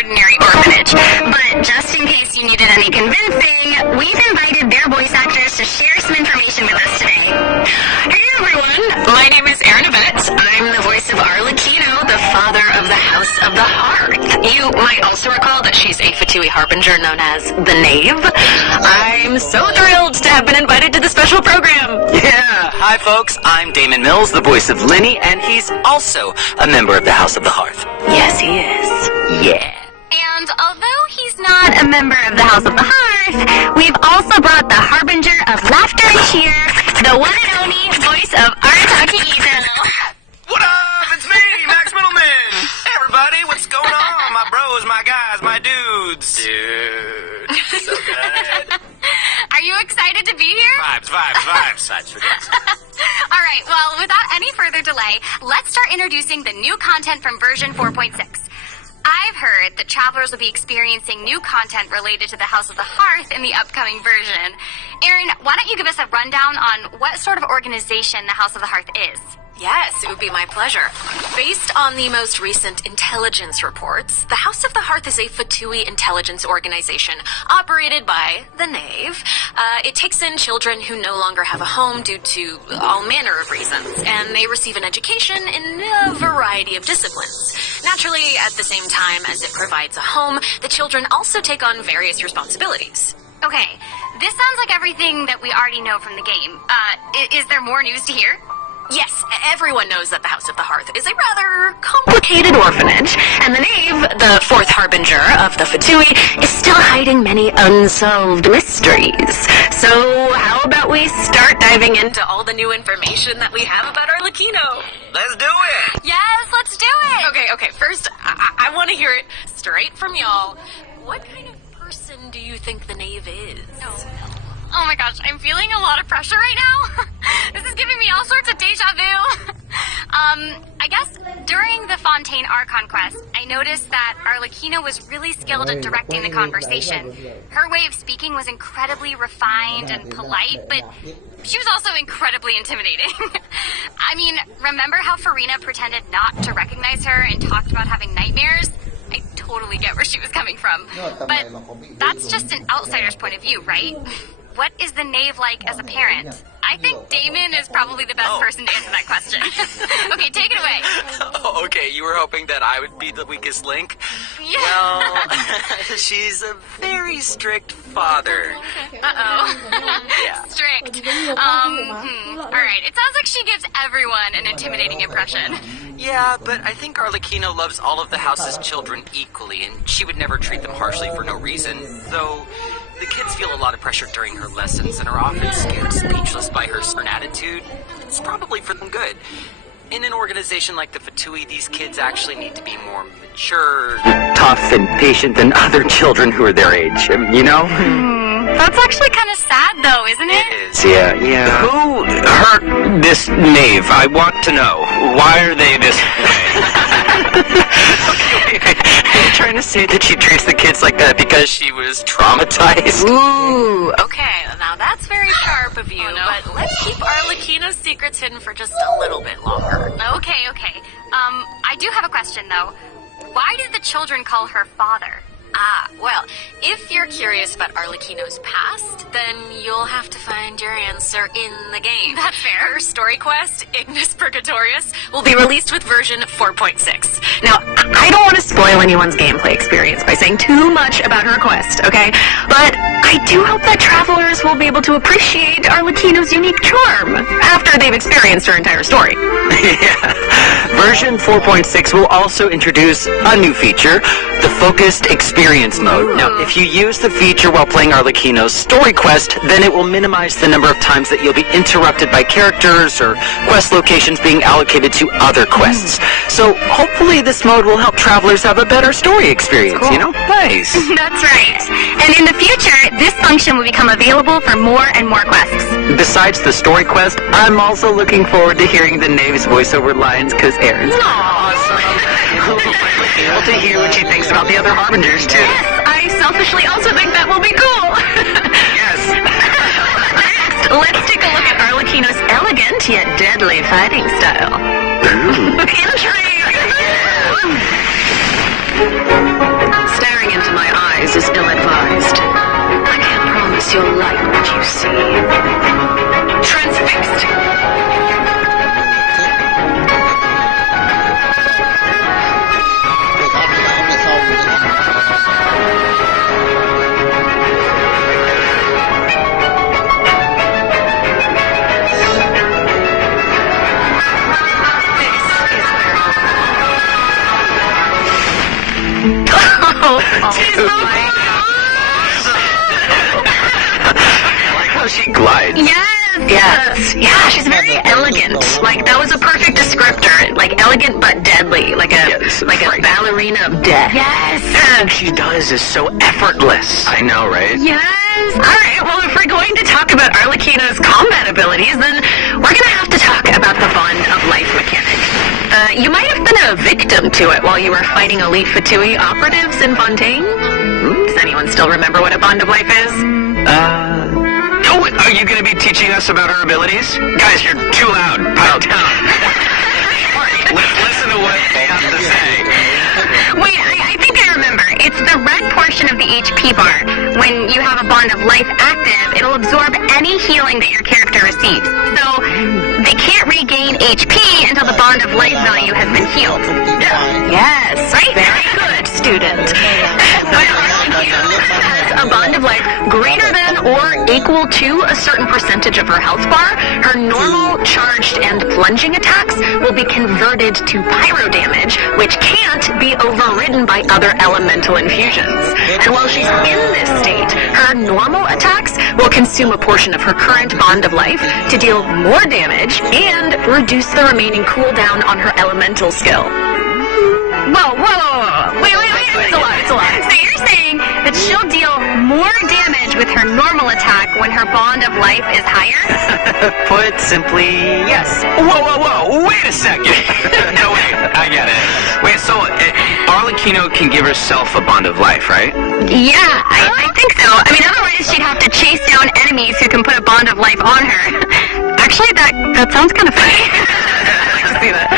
ordinary orphanage. But just in case you needed any convincing, we've invited their voice actors to share some information with us today. Hey everyone, my name is Erin Yvette. I'm the voice of Arlecchino, the father of the House of the Hearth. You might also recall that she's a Fatui harbinger known as the Knave. I'm so thrilled to have been invited to the special program. Yeah, hi folks, I'm Damon Mills, the voice of Lenny, and he's also a member of the House of the Hearth. Yes, he is. Yeah. And although he's not a member of the House of the Hearth, we've also brought the harbinger of laughter and cheer, the one and only voice of Arataki Ito. What up? It's me, Max Middleman. Hey everybody, what's going on? My bros, my guys, my dudes. Dude, so good. Are you excited to be here? Vibes for this. All right, well, without any further delay, let's start introducing the new content from version 4.6. I've heard that travelers will be experiencing new content related to the House of the Hearth in the upcoming version. Erin, why don't you give us a rundown on what sort of organization the House of the Hearth is? Yes, it would be my pleasure. Based on the most recent intelligence reports, the House of the Hearth is a Fatui intelligence organization operated by the Knave. It takes in children who no longer have a home due to all manner of reasons, and they receive an education in a variety of disciplines. Naturally, at the same time as it provides a home, the children also take on various responsibilities. Okay, this sounds like everything that we already know from the game. Is there more news to hear? Yes, everyone knows that the House of the Hearth is a rather Complicated orphanage, and the Knave, the fourth harbinger of the Fatui, is still hiding many unsolved mysteries. So how about we start diving into all the new information that we have about Arlecchino. Let's do it. Yes, let's do it! Okay, first, I want to hear it straight from y'all. What kind of person do you think the Knave is? Oh my gosh, I'm feeling a lot of pressure right now. This is giving me all sorts of deja vu. I guess during the Fontaine Archon quest, I noticed that Arlecchino was really skilled at directing the conversation. Her way of speaking was incredibly refined and polite, but she was also incredibly intimidating. I mean, remember how Farina pretended not to recognize her and talked about having nightmares? I totally get where she was coming from. But that's just an outsider's point of view, right? What is the Knave like as a parent? I think Damon is probably the best person to answer that question. Okay, take it away. Okay, you were hoping that I would be the weakest link? Yeah. Well, she's a very strict father. Uh-oh. Yeah. Strict. All right, it sounds like she gives everyone an intimidating impression. Yeah, but I think Arlecchino loves all of the house's children equally, and she would never treat them harshly for no reason, though the kids feel a lot of pressure during her lessons and are often scared speechless by her stern attitude. It's probably for them good. In an organization like the Fatui, these kids actually need to be more mature, tough, and patient than other children who are their age, you know? That's actually kind of sad, though, isn't it? It is, yeah. Who hurt this Knave? I want to know. Why are they this way? Okay. Are you trying to say that she treats the kids like that because she was traumatized? Ooh, okay, now that's very sharp of you, Oh, no. but let's keep Arlecchino's secrets hidden for just a little bit longer. Okay. I do have a question, though. Why did the children call her father? Well, if you're curious about Arlecchino's past, then you'll have to find your answer in the game. That's fair. Her story quest, Ignis Purgatorius, will be released with version 4.6. Now, I don't want to spoil anyone's gameplay experience by saying too much about her quest, okay? But I do hope that travelers will be able to appreciate Arlecchino's unique charm after they've experienced her entire story. Yeah. Version 4.6 will also introduce a new feature, the Focused Experience Mode. Now, if you use the feature while playing Arlecchino's story quest, then it will minimize the number of times that you'll be interrupted by characters or quest locations being allocated to other quests. So, hopefully this mode will help travelers have a better story experience, you know? Nice. That's right. And in the future, this function will become available for more and more quests. Besides the story quest, I'm also looking forward to hearing the Knave's voiceover lines, because Erin's awesome. Be able to hear what she thinks about the other Harbingers, too. Yes, I selfishly also think that will be cool. Yes. Next, let's take a look at Arlecchino's elegant yet deadly fighting style. Intrigue! I like how she glides. Yes. Yeah, she's very elegant. Like, that was a perfect descriptor. Like, elegant but deadly. Like a ballerina of death. Yes. Everything she does is so effortless. I know, right? Yes. All right, well, if we're going to talk about Arlecchino's combat abilities, then we're going to have to talk about the Bond of Life mechanic. You might have been a victim to it while you were fighting elite Fatui operatives in Fontaine. Does anyone still remember what a Bond of Life is? Oh, are you going to be teaching us about her abilities? Guys, you're too loud. Pile down. Listen to what they have to say. Wait, I think I remember. It's the red portion of the HP bar. When you have a Bond of Life active, it'll absorb any healing that your character receives. So, they can't regain HP until the Bond of Life value has been healed. Yes, right? Very good, student. A Bond of Life greater than or equal to a certain percentage of her health bar, her normal, charged, and plunging attacks will be converted to pyro damage, which can't be overridden by other elemental infusions. And while she's in this state, her normal attacks will consume a portion of her current Bond of Life to deal more damage and reduce the remaining cooldown on her elemental skill. Whoa. Wait. It's a lot. So you're saying that she'll deal more damage with her normal attack when her Bond of Life is higher? Put simply, yes. Whoa. Wait a second. No, wait. I get it. Wait, so Arlecchino can give herself a Bond of Life, right? Yeah, I think so. I mean, otherwise she'd have to chase down enemies who can put a Bond of Life on her. Actually, that sounds kind of funny. I like to see that.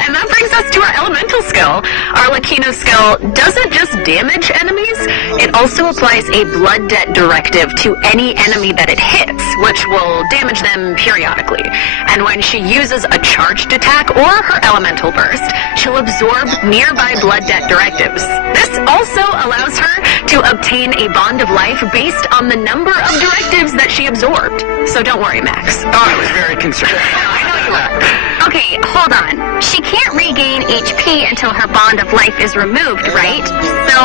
And that brings us to our elemental skill. Arlecchino's skill doesn't just damage enemies, it also applies a blood debt directive to any enemy that it hits, which will damage them periodically. And when she uses a charged attack or her elemental burst, she'll absorb nearby blood debt directives. This also allows her to obtain a Bond of Life based on the number of directives that she absorbed. So don't worry, Max. Oh, I was very concerned. I know you are. Okay, hold on. She can't regain HP until her Bond of Life is removed, right? So,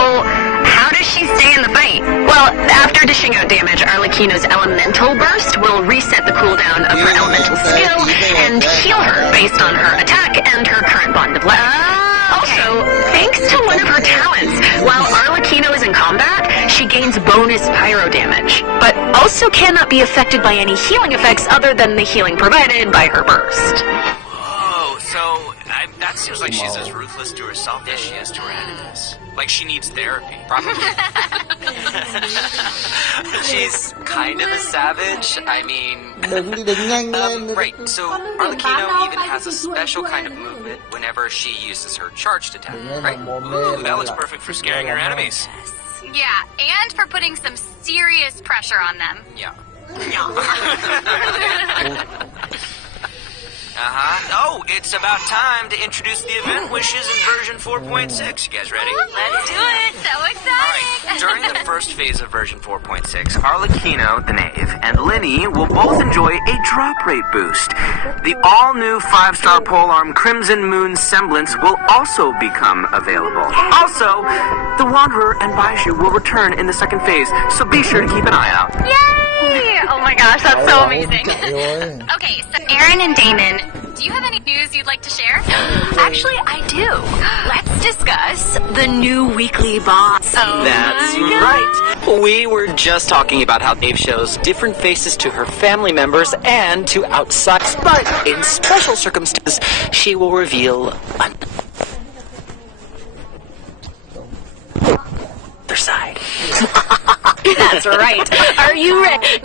how does she stay in the fight? Well, after dishing out damage, Arlecchino's elemental burst will reset the cooldown of her elemental skill and heal her based on her attack and her current Bond of Life. Also, thanks to one of her talents, while Arlecchino is in combat, she gains bonus pyro damage, but also cannot be affected by any healing effects other than the healing provided by her burst. Whoa, so that seems like she's as ruthless to herself as she is to her enemies. Like she needs therapy, probably. She's kind of a savage. I mean, right. So Arlecchino even has a special kind of movement whenever she uses her charged attack, right? Ooh, that looks perfect for scaring her enemies. Yeah, and for putting some serious pressure on them. Yeah. Oh, it's about time to introduce the event wishes in version 4.6. You guys ready? Let's do it! So exciting! Alright, during the first phase of version 4.6, Arlecchino, the Knave, and Linny will both enjoy a drop rate boost. The all-new 5-star polearm Crimson Moon Semblance will also become available. Also, the Wanderer and Baiju will return in the second phase, so be sure to keep an eye out. Yay! Oh my gosh, that's so amazing. Okay, so Aaron and Damon, do you have any news you'd like to share? Actually, I do. Let's discuss the new weekly boss. That's right. We were just talking about how Dave shows different faces to her family members and to outsiders, but in special circumstances, she will reveal another side. That's right. Are you ready?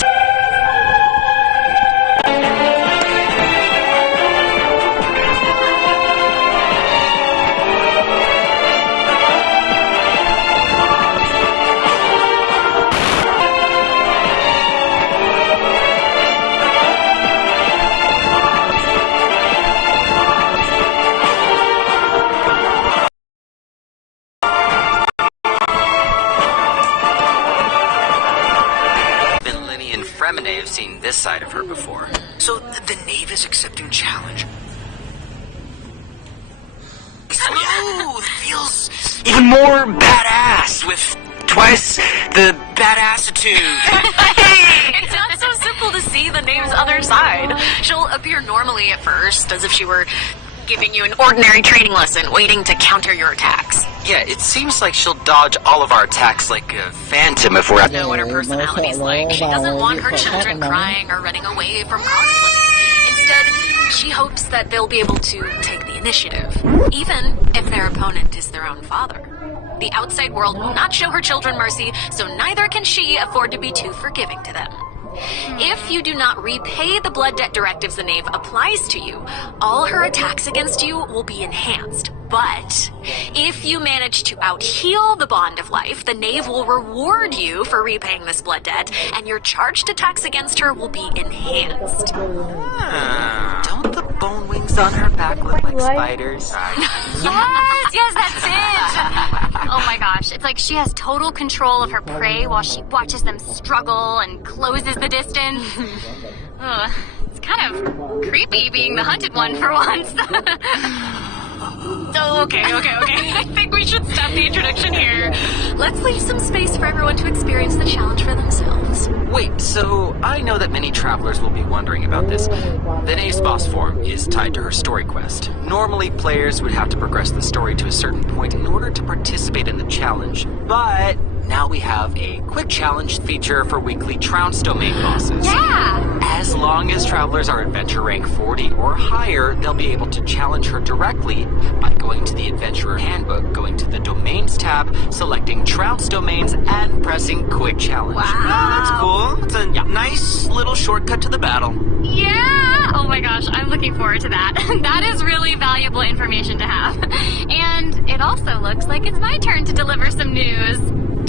I've seen this side of her before. So the Knave is accepting challenge. Smooth! feels even more badass with twice the badassitude. It's not so simple to see the name's other side. She'll appear normally at first, as if she were giving you an ordinary training lesson, waiting to counter your attacks. Yeah, it seems like she'll dodge all of our attacks like a phantom if we're at... Know what her personality's like. She doesn't want her children crying or running away from conflict. Instead, she hopes that they'll be able to take the initiative, even if their opponent is their own father. The outside world will not show her children mercy, so neither can she afford to be too forgiving to them. If you do not repay the blood debt directives the Knave applies to you, all her attacks against you will be enhanced. But if you manage to out-heal the Bond of Life, the Knave will reward you for repaying this blood debt, and your charged attacks against her will be enhanced. Don't the bone wings on her back look like spiders? Yes, that's it. Oh my gosh, it's like she has total control of her prey while she watches them struggle and closes the distance. Ugh, it's kind of creepy being the hunted one for once. Oh, okay. I think we should stop the introduction here. Let's leave some space for everyone to experience the challenge for themselves. Wait, so I know that many travelers will be wondering about this. The Knave's boss form is tied to her story quest. Normally, players would have to progress the story to a certain point in order to participate in the challenge, but now we have a quick challenge feature for weekly Trounce domain bosses. Yeah! As long as travelers are adventure rank 40 or higher, they'll be able to challenge her directly by going to the Adventurer Handbook, going to the Domains tab, selecting Trounce domains, and pressing Quick Challenge. Oh, that's cool. It's a nice little shortcut to the battle. Yeah! Oh my gosh, I'm looking forward to that. That is really valuable information to have. And it also looks like it's my turn to deliver some news.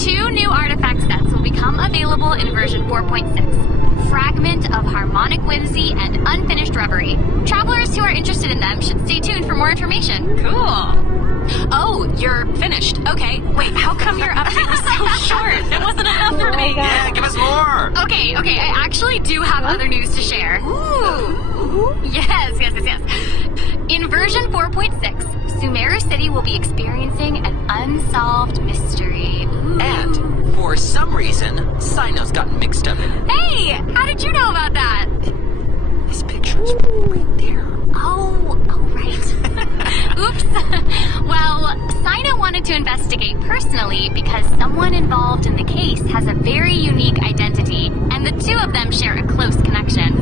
2 new artifact sets will become available in version 4.6. Fragment of Harmonic Whimsy and Unfinished Reverie. Travelers who are interested in them should stay tuned for more information. Cool. Oh, you're finished. Okay, wait, how come your update was so short? It wasn't enough for me. Yeah, give us more. Okay, I actually do have other news to share. Ooh. Yes. In version 4.6, Sumeru City will be experiencing an unsolved mystery. And, for some reason, Sino's gotten mixed up in it. Hey, how did you know about that? This picture's right there. Oh, right. Oops. Well, Sino wanted to investigate personally because someone involved in the case has a very unique identity, and the two of them share a close connection.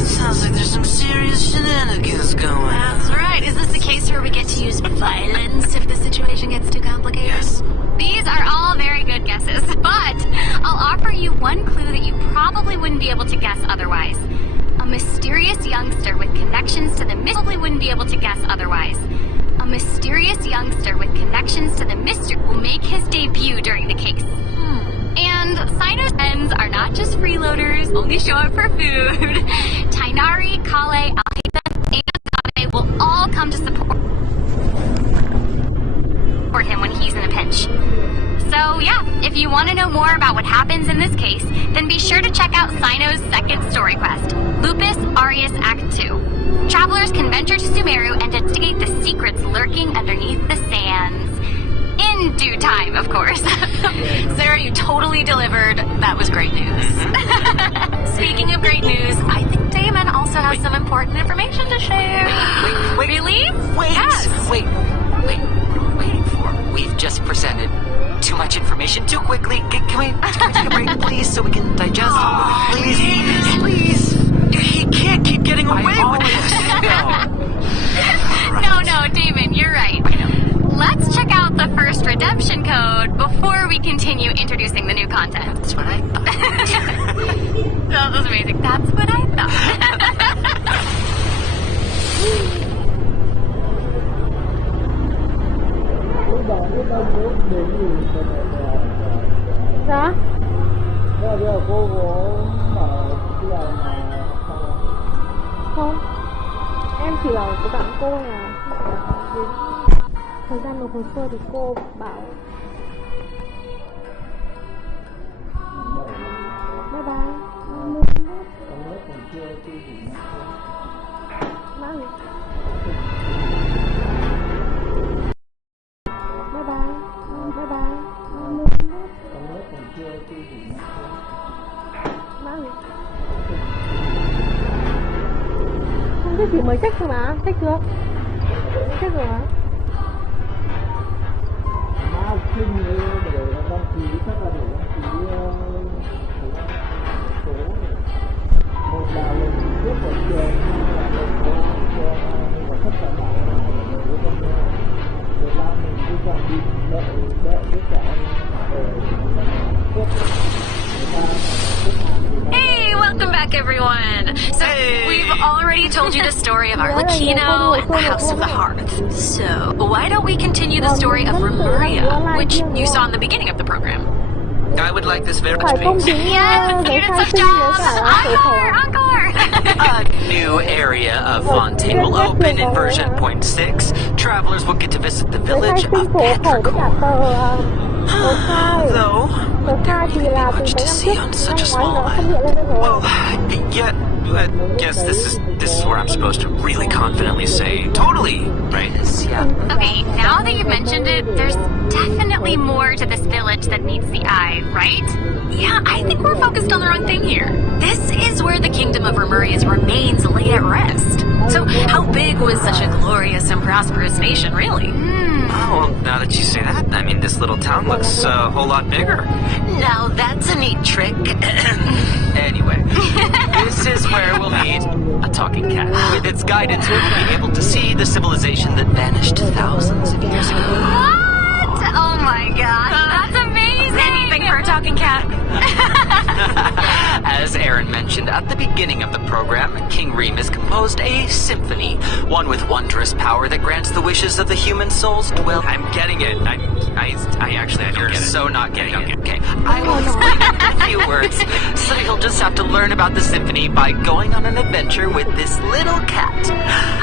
Sounds like there's some serious shenanigans going. That's right. Is this the case where we get to use violence if the situation gets too complicated? Yes. These are all very good guesses, but I'll offer you one clue that you probably wouldn't be able to guess otherwise. A mysterious youngster with connections to the probably wouldn't be able to guess otherwise. A mysterious youngster with connections to the mystery will make his debut during the case. And Sino's friends are not just freeloaders, only show up for food. Tainari, Kale, Alhaven, and Gabe will all come to support him when he's in a pinch. So yeah, if you want to know more about what happens in this case, then be sure to check out Sino's second story quest, Lupus Aureus Act 2. Travelers can venture to Sumeru and investigate the secrets lurking underneath the sands. In due time, of course. Sarah, you totally delivered. That was great news. Speaking of great news, I think Damon also has some important information to share. Wait. Really? Wait. Yes. Wait. What are we waiting for? We've just presented too much information too quickly. Can we take a break, please, so we can digest? Please. He can't keep getting away with this. No, Damon, you're right. Let's check out the first redemption code before we continue introducing the new content. That's what I thought. That was amazing. That's what I thought. Dạ? Không, em chỉ bảo của bạn cô là đến thời gian nộp hồ sơ thì cô bảo bye bye. Mang chỉ mới check thôi mà, check chưa? Check rồi mà. Má học sinh để đăng ký chắc là để đăng ký số một là lần trước của trường, hai là lần của thất cả bảo để con Việt Nam mình cứ còn đi đợi tất cả Hey, welcome back, everyone. So, we've already told you the story of Arlecchino and the House of the Hearth. So, why don't we continue the story of Remuria, which you saw in the beginning of the program? I would like this very Phải much, công please. chứng Yes, you giấy did khai such sinh với jobs! cả sổ khẩu. Encore! A new area of Fontaine will open in version 0.6. Travelers will get to visit the Giấy khai village sinh of sổ khẩu với cả Petrichor. tờ khai. Though, Tờ khai thì là từ much mấy to năm see trước, on such a năm ngoái small nó không island. hiện lên đây rồi. Well, yeah, I guess this is where I'm supposed to really confidently say totally, right? Yeah. Okay, now that you've mentioned it, there's definitely more to this village that meets the eye, right? Yeah, I think we're focused on the wrong thing here. This is where the kingdom of Remuria's remains lay at rest. So, how big was such a glorious and prosperous nation, really? Oh, well, now that you say that, I mean, this little town looks a whole lot bigger. Now that's a neat trick. Anyway, this is where we'll meet a talking cat. With its guidance, we'll be able to see the civilization that vanished thousands of years ago. What? Oh my gosh, that's amazing! Anything for a talking cat. As Aaron mentioned at the beginning of the program, King Remus composed a symphony, one with wondrous power that grants the wishes of the human souls dwell. I'm getting it. I actually, I don't You're get it. so not getting it. Okay, I will explain it in a few words, so he'll just have to learn about the symphony by going on an adventure with this little cat.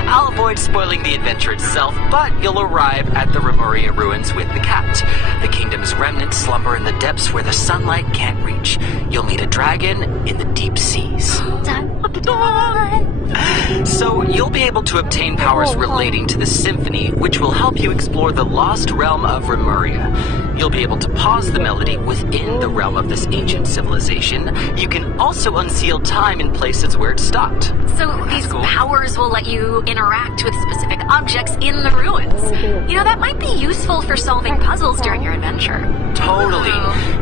I'll avoid spoiling the adventure itself, but you'll arrive at the Remuria ruins with the cat. The kingdom's remnants slumber in the depths where the sunlight can't reach. You'll meet a dragon in the deep seas. So you'll be able to obtain powers relating to the symphony, which will help you explore the lost realm of Remuria. You'll be able to pause the melody within the realm of this ancient civilization. You can also unseal time in places where it stopped. So these cool. powers will let you interact with specific objects in the ruins. You know, that might be useful for solving puzzles during your adventure. Totally.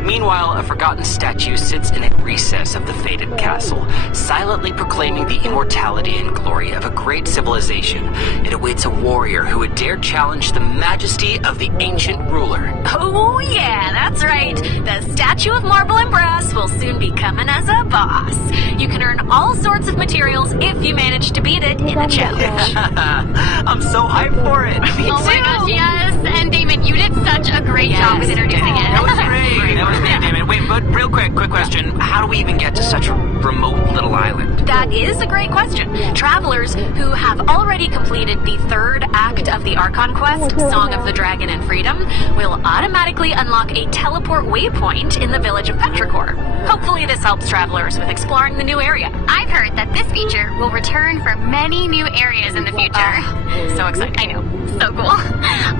Meanwhile, a forgotten statue sits in a recess of the fated castle, silently proclaiming the immortality and glory of a great civilization. It awaits a warrior who would dare challenge the majesty of the ancient ruler. Oh yeah, that's right. The statue of marble and brass will soon be coming as a boss. You can earn all sorts of materials if you manage to beat it in a challenge. I'm so hyped for it. Me Oh my too. gosh, yes! And Damon, you did such a great job with introducing it. That was great. That was great, Damon. Wait, but real quick question. How do we even get to such a remote little island? That is a great question. Travelers who have already completed the third act of the Archon quest, Song of the Dragon and Freedom, will automatically unlock a teleport waypoint in the village of Petrichor. Hopefully this helps travelers with exploring the new area. I've heard that this feature will return for many new areas in the future. So exciting. I know. So cool.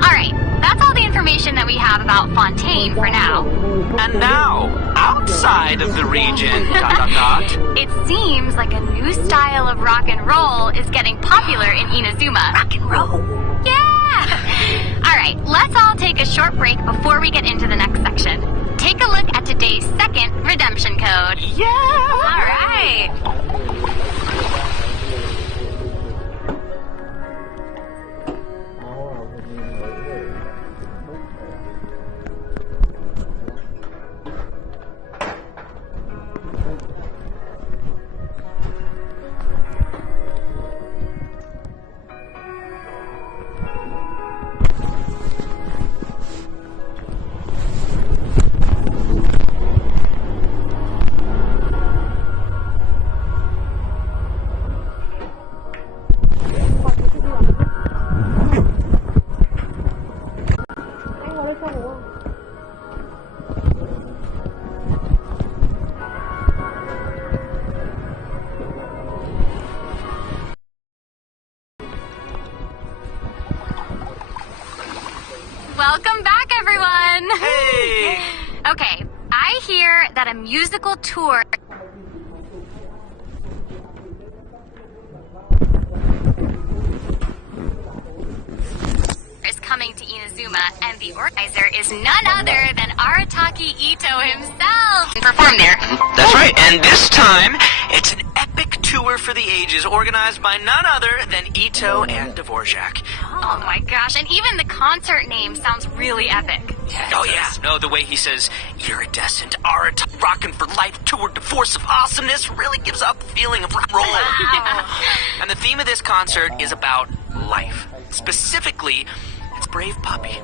Alright, that's all the information that we have about Fontaine for now. And now, outside of the region, ... It seems like a new style of rock and roll is getting popular in Inazuma. Rock and roll. Yeah! Alright, let's all take a short break before we get into the next section. Take a look at today's second redemption code. Yeah! Alright. Anh vào đây xong đúng không? Welcome back, everyone! Hey! Okay, I hear that a musical tour coming to Inazuma, and the organizer is none other than Arataki Ito himself. Perform there. That's right, and this time, it's an epic tour for the ages organized by none other than Ito and Dvorak. Oh my gosh, and even the concert name sounds really epic. Oh yeah, no, the way he says iridescent art, rockin' for life tour de force of awesomeness really gives out the feeling of rock and roll. And the theme of this concert is about life. Specifically, it's brave puppy,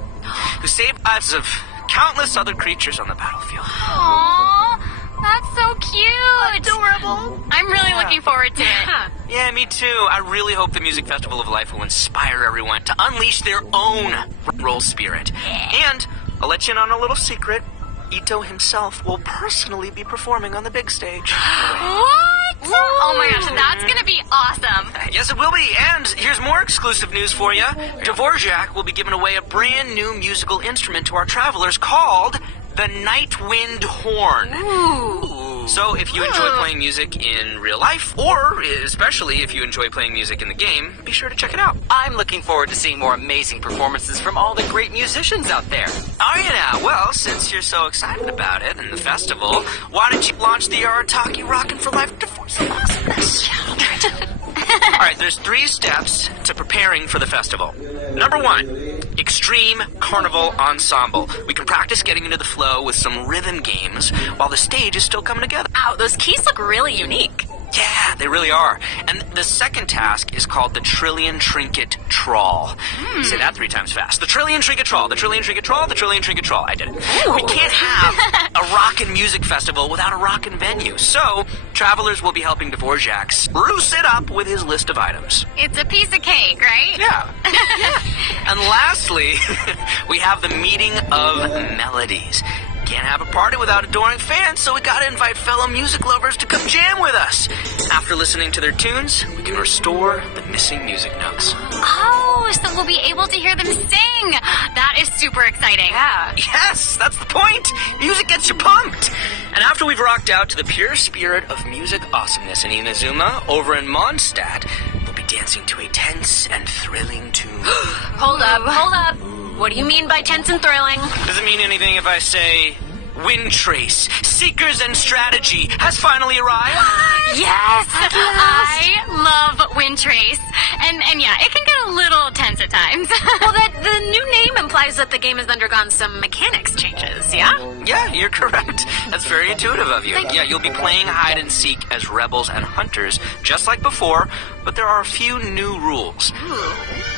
who saved lives of countless other creatures on the battlefield. Aww, that's so cute. Adorable. I'm really looking forward to it. Yeah, me too. I really hope the Music Festival of Life will inspire everyone to unleash their own rock and roll spirit. And I'll let you in on a little secret. Ito himself will personally be performing on the big stage. What? Oh my gosh, that's gonna be awesome. Yes, it will be. And here's more exclusive news for you. Dvorak will be giving away a brand new musical instrument to our travelers called the Night Wind Horn. Ooh. So if you enjoy playing music in real life, or especially if you enjoy playing music in the game, be sure to check it out. I'm looking forward to seeing more amazing performances from all the great musicians out there. Are you now? Well, since you're so excited about it and the festival, why don't you launch the Arataki Rockin' for Life to force some awesomeness? All right, there's 3 steps to preparing for the festival. Number 1, Extreme Carnival Ensemble. We can practice getting into the flow with some rhythm games while the stage is still coming together. Wow, those keys look really unique. Yeah, they really are. And the second task is called the Trillion Trinket Trawl. Say that 3 times fast. The Trillion Trinket Trawl, the Trillion Trinket Trawl, the Trillion Trinket Trawl. I did it. We can't have a rockin' music festival without a rockin' venue. So, travelers will be helping Dvorak spruce it up with his list of items. It's a piece of cake, right? Yeah. And lastly, we have the Meeting of Melodies. Can't have a party without adoring fans, so we gotta invite fellow music lovers to come jam with us. After listening to their tunes, we can restore the missing music notes. Oh, so we'll be able to hear them sing. That is super exciting. Yeah. Yes, that's the point. Music gets you pumped. And after we've rocked out to the pure spirit of music awesomeness in Inazuma, over in Mondstadt, we'll be dancing to a tense and thrilling tune. Hold up. What do you mean by tense and thrilling? Does it mean anything if I say Wind Trace, Seekers and Strategy has finally arrived? Yes, I love Wind Trace. And yeah, it can get a little tense at times. Well, the new name implies that the game has undergone some mechanics changes, yeah? Yeah, you're correct. That's very intuitive of you. Yeah, you'll be playing hide and seek as rebels and hunters, just like before, but there are a few new rules.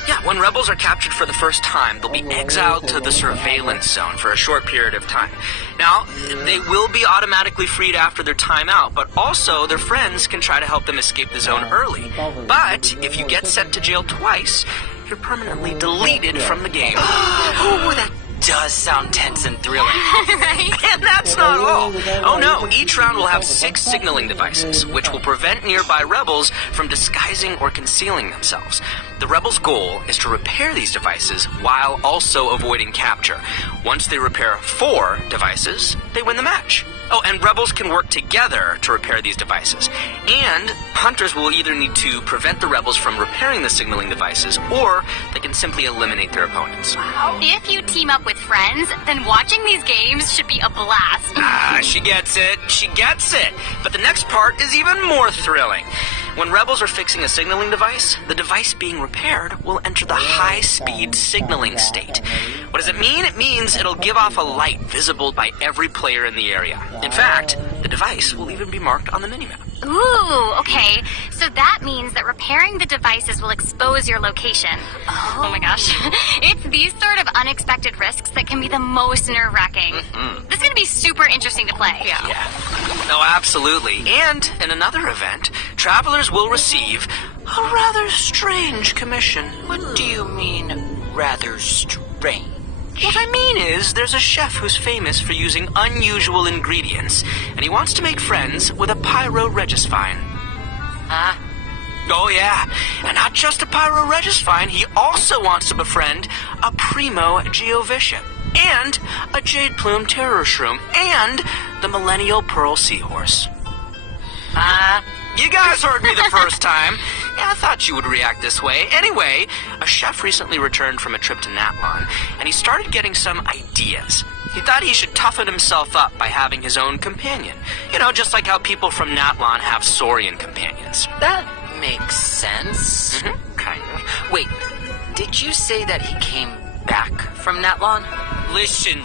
Yeah, when rebels are captured for the first time, they'll be exiled to the surveillance zone for a short period of time. Now, they will be automatically freed after their time out, but also their friends can try to help them escape the zone early. But if you get sent to jail twice, you're permanently deleted from the game. Oh, that does sound tense and thrilling. Right? And that's not all. Oh no, each round will have 6 signaling devices, which will prevent nearby rebels from disguising or concealing themselves. The rebels' goal is to repair these devices while also avoiding capture. Once they repair 4 devices, they win the match. Oh, and rebels can work together to repair these devices. And hunters will either need to prevent the rebels from repairing the signaling devices, or they can simply eliminate their opponents. If you team up with friends, then watching these games should be a blast. She gets it. She gets it. But the next part is even more thrilling. When rebels are fixing a signaling device, the device being repaired will enter the high-speed signaling state. What does it mean? It means it'll give off a light visible by every player in the area. In fact, the device will even be marked on the minimap. Ooh, okay. So that means that repairing the devices will expose your location. Oh my gosh. It's these sort of unexpected risks that can be the most nerve-wracking. This is going to be super interesting to play. Yeah. No, absolutely. And in another event, travelers will receive a rather strange commission. What do you mean, rather strange? What I mean is, there's a chef who's famous for using unusual ingredients, and he wants to make friends with a pyro-regisvine. Huh? Oh yeah, and not just a pyro-regisvine, he also wants to befriend a primo geovishap, and a jade plume terror shroom, and the millennial pearl seahorse. You guys heard me the first time. Yeah, I thought you would react this way. Anyway, a chef recently returned from a trip to Natlon, and he started getting some ideas. He thought he should toughen himself up by having his own companion. You know, just like how people from Natlon have Saurian companions. That makes sense. Kind of. Wait, did you say that he came back from Natlon? Listen,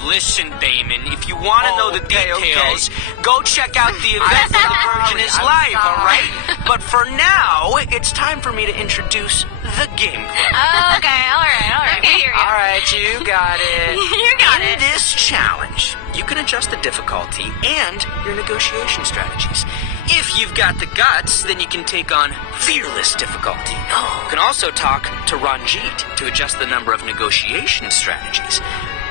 Bayman. If you want to know the Okay, details, go check out the event when the version is live, sorry. all right? But for now, it's time for me to introduce the gameplay. Okay, all right. Okay, here we go. All right, you got it. You got In it. this challenge, you can adjust the difficulty and your negotiation strategies. If you've got the guts, then you can take on fearless difficulty. You can also talk to Ranjit to adjust the number of negotiation strategies.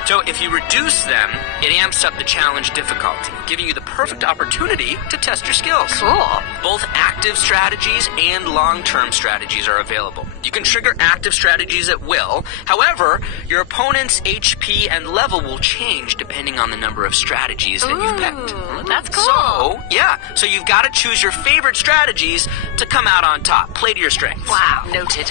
So if you reduce them, it amps up the challenge difficulty, giving you the perfect opportunity to test your skills. Cool. Both active strategies and long-term strategies are available. You can trigger active strategies at will. However, your opponent's HP and level will change depending on the number of strategies that you've picked. Ooh, that's cool. So you've got to choose your favorite strategies to come out on top. Play to your strengths. Wow. Noted.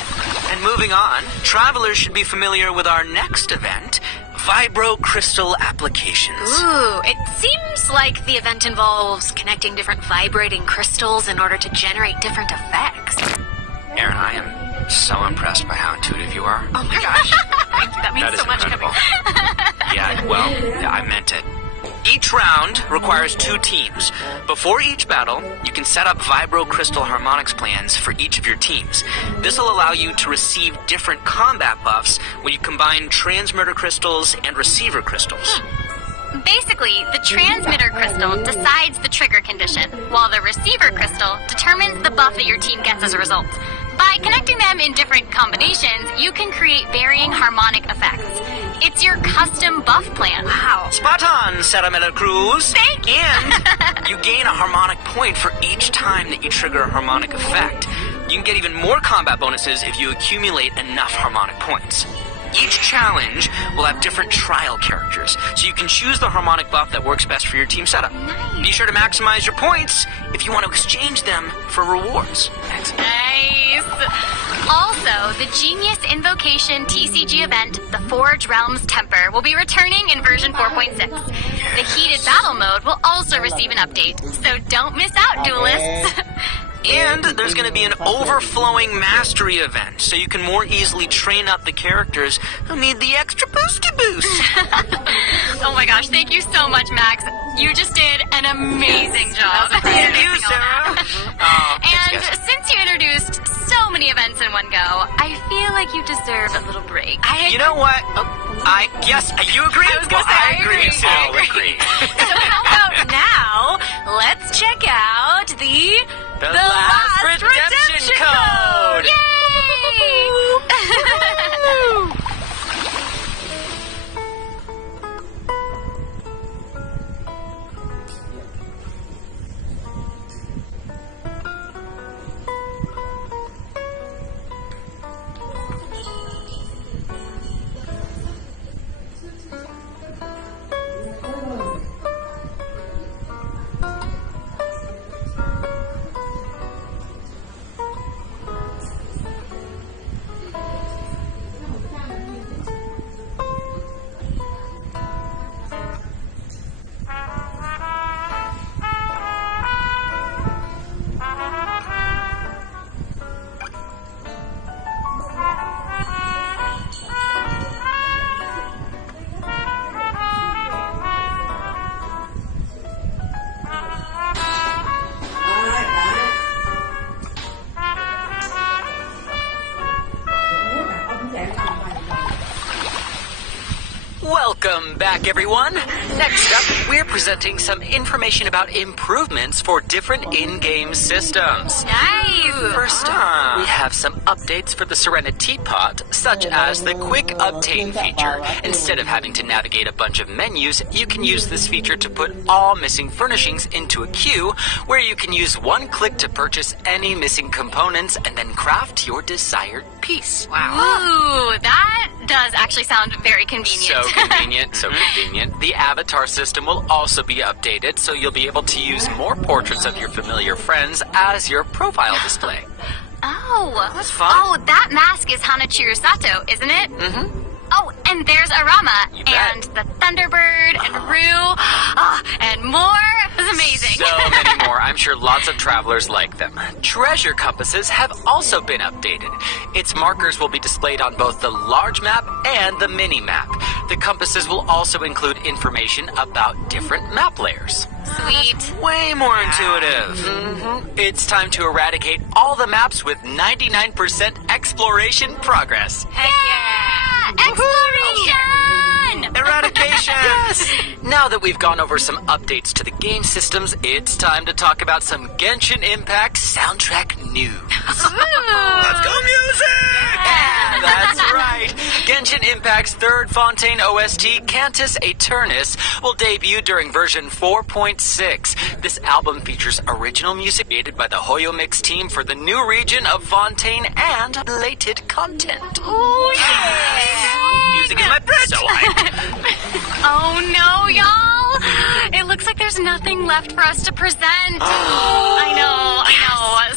And moving on, travelers should be familiar with our next event, Vibro Crystal Applications. Ooh, it seems like the event involves connecting different vibrating crystals in order to generate different effects. Aaron, I am so impressed by how intuitive you are. Oh my gosh. Thank you. That means That is so much incredible. coming. Yeah, well, I meant it. Each round requires 2 teams. Before each battle, you can set up Vibro Crystal Harmonics plans for each of your teams. This will allow you to receive different combat buffs when you combine transmitter crystals and receiver crystals. Basically, the transmitter crystal decides the trigger condition, while the receiver crystal determines the buff that your team gets as a result. By connecting them in different combinations, you can create varying harmonic effects. It's your custom buff plan. Wow. Spot on, Sarah Miller Cruz. Thank you. And you gain a harmonic point for each time that you trigger a harmonic effect. You can get even more combat bonuses if you accumulate enough harmonic points. Each challenge will have different trial characters, so you can choose the harmonic buff that works best for your team setup. Nice. Be sure to maximize your points if you want to exchange them for rewards. Nice. Also, the Genius Invocation TCG event, the Forge Realms Temper, will be returning in version 4.6. The Heated Battle mode will also receive an update, so don't miss out, duelists. And there's going to be an overflowing mastery event, so you can more easily train up the characters who need the extra boosty boost. Oh my gosh, thank you so much, Max. You just did an amazing job. Thank you, Mixing all that. Sarah. And Thanks, guys. since you introduced so many events in one go, I feel like you deserve a little break. You know what? Yes, you agree? I was gonna say, I agree. too. I agree. So how about now, let's check out the Last Redemption Code. Yay! Welcome back, everyone. Next up, we're presenting some information about improvements for different in-game systems. Nice. First up, we have some updates for the Serenity Pot, such as the Quick Obtain feature. Instead of having to navigate a bunch of menus, you can use this feature to put all missing furnishings into a queue, where you can use one click to purchase any missing components and then craft your desired piece. Wow. Ooh, that does actually sound very convenient. So convenient, so convenient. The avatar system will also be updated, so you'll be able to use more portraits of your familiar friends as your profile display. Oh. That's fun. Oh, that mask is Hanachiru Sato, isn't it? Mm-hmm. Oh, and there's Arama. You bet. And the Thunderbird and Rue. Oh, and more. It was amazing. So many more. I'm sure lots of travelers like them. Treasure compasses have also been updated. Its markers will be displayed on both the large map and the mini map. The compasses will also include information about different map layers. Sweet. Way more intuitive. It's time to eradicate all the maps with 99% exploration progress. Heck yeah! Exploration! Eradication! Now that we've gone over some updates to the game systems, it's time to talk about some Genshin Impact soundtrack news. Let's go music! That's right. Genshin Impact's third Fontaine OST, Cantus Aeternus, will debut during version 4.6. This album features original music created by the Hoyo Mix team for the new region of Fontaine and related content. Ooh, yeah. Music is my bread. So hyped. Oh no, y'all! It looks like there's nothing left for us to present. I know.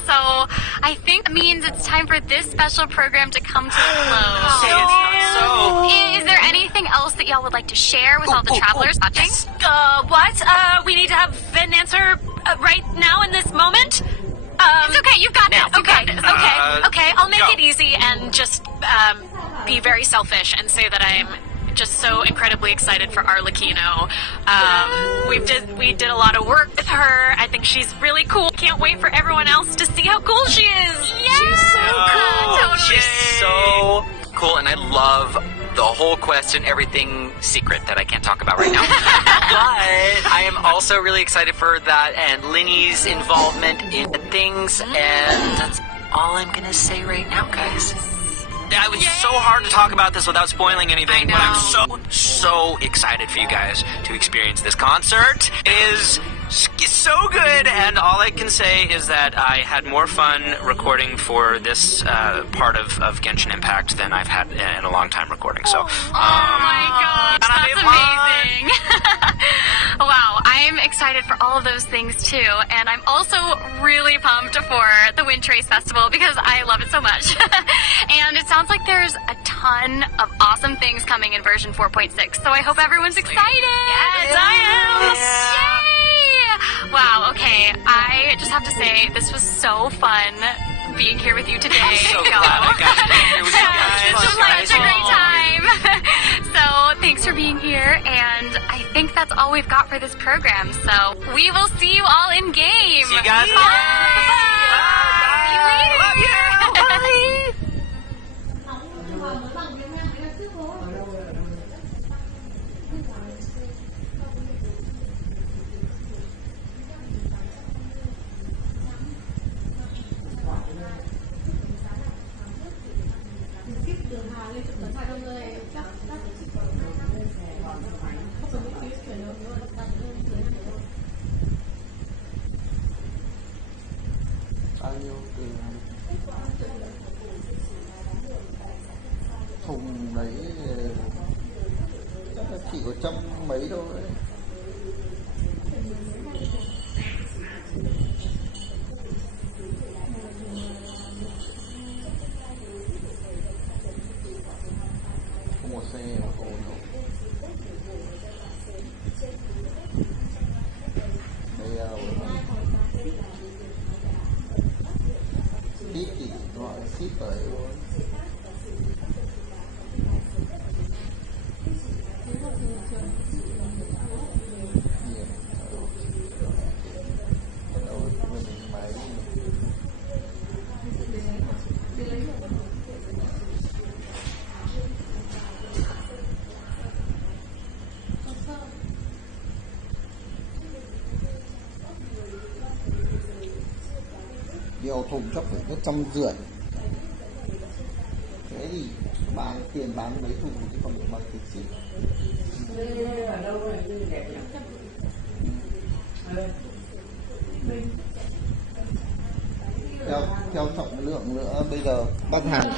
So I think it means it's time for this special program to come to a close. Say it's not so. Is there anything else that y'all would like to share with all the travelers watching? What? We need to have an answer right now in this moment? It's okay, you've got this. You've got this. Okay, I'll make go. it easy and just be very selfish and say that I'm just so incredibly excited for Arlecchino. We did a lot of work with her. I think she's really cool. Can't wait for everyone else to see how cool she is. Yeah! She's so cool. Totally. She's so cool, and I love the whole quest and everything secret that I can't talk about right now. But I am also really excited for that and Linny's involvement in things, and that's all I'm gonna say right now, guys. Yeah, it was so hard to talk about this without spoiling anything, I but I'm so excited for you guys to experience this concert. It is so good, and all I can say is that I had more fun recording for this part of Genshin Impact than I've had in a long time recording. So, Oh my gosh, gotta be that's amazing. Wow, I'm excited for all of those things too, and I'm also really pumped for the Wind Trace Festival because I love it so much. And it sounds like there's a ton of awesome things coming in version 4.6, so I hope everyone's excited. Yes, I am. Yay! Wow, okay, I just have to say, this was so fun being here with you today. I'm so glad I got to be here with you guys. It's just such a great time. So thanks for being here, and I think that's all we've got for this program. So we will see you all in game. See you guys. Bye. Bye. See you later. Love you. Bye. Bao nhiêu tiền thùng đấy chắc là chỉ có trăm mấy thôi. Có một xe mà có ổn không? Đây ship thì gọi ship tới luôn. Điều thùng chắc phải 150. Thế thì bán tiền bán mấy thùng thì còn được bằng tiền ship. Theo trọng lượng nữa bây giờ bác hàng